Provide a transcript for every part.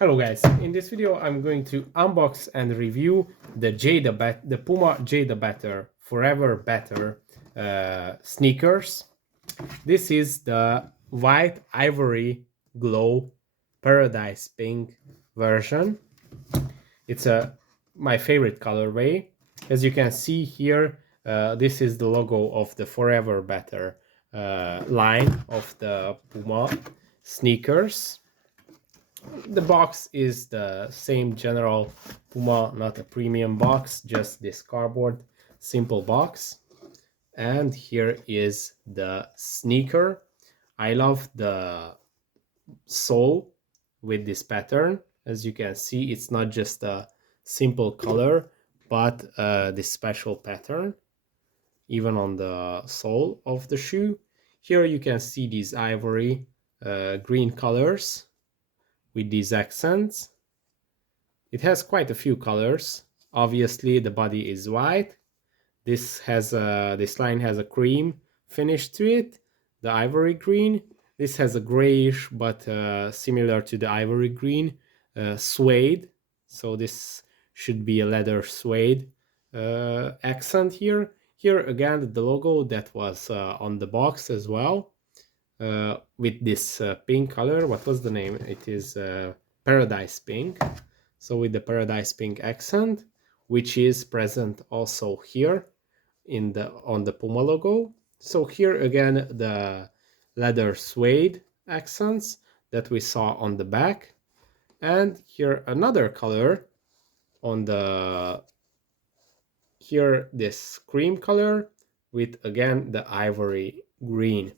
Hello guys, in this video I'm going to unbox and review the Puma Jada Better Forever Better sneakers. This is the white ivory glow paradise pink version. It's my favorite colorway. As you can see here, this is the logo of the Forever Better line of the Puma sneakers. The box is the same general Puma, not a premium box, just this cardboard simple box. And here is the sneaker. I love the sole with this pattern. As you can see, it's not just a simple color, but this special pattern even on the sole of the shoe. Here you can see these ivory green colors with these accents. It has quite a few colors. Obviously the body is white. This line has a cream finish to it, the ivory green. This has a grayish but similar to the ivory green suede. So this should be a leather suede accent here. Here again the logo that was on the box as well. With this pink color. What was the name? It is Paradise Pink. So with the Paradise Pink accent, which is present also here on the Puma logo. So here again the leather suede accents that we saw on the back, and here another color on the this cream color with again the ivory green.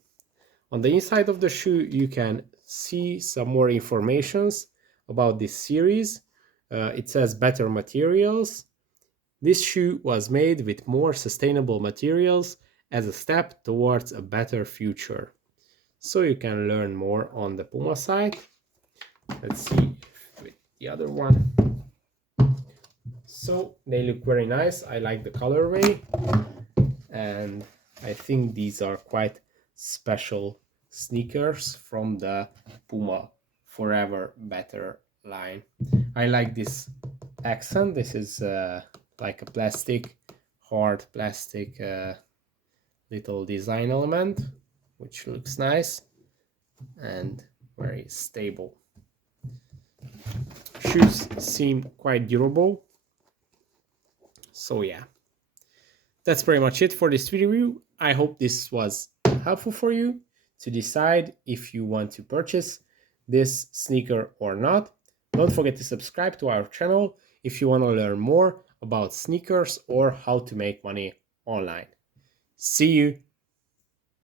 On the inside of the shoe, you can see some more informations about this series. It says better materials. This shoe was made with more sustainable materials as a step towards a better future. So you can learn more on the Puma site. Let's see with the other one. So they look very nice. I like the colorway, and I think these are quite special sneakers from the Puma Forever Better line. I like this accent. This is like a hard plastic little design element, which looks nice and very stable. Shoes seem quite durable. So yeah, that's pretty much it for this review. I hope this was helpful for you to decide if you want to purchase this sneaker or not. Don't forget to subscribe to our channel if you want to learn more about sneakers or how to make money online. See you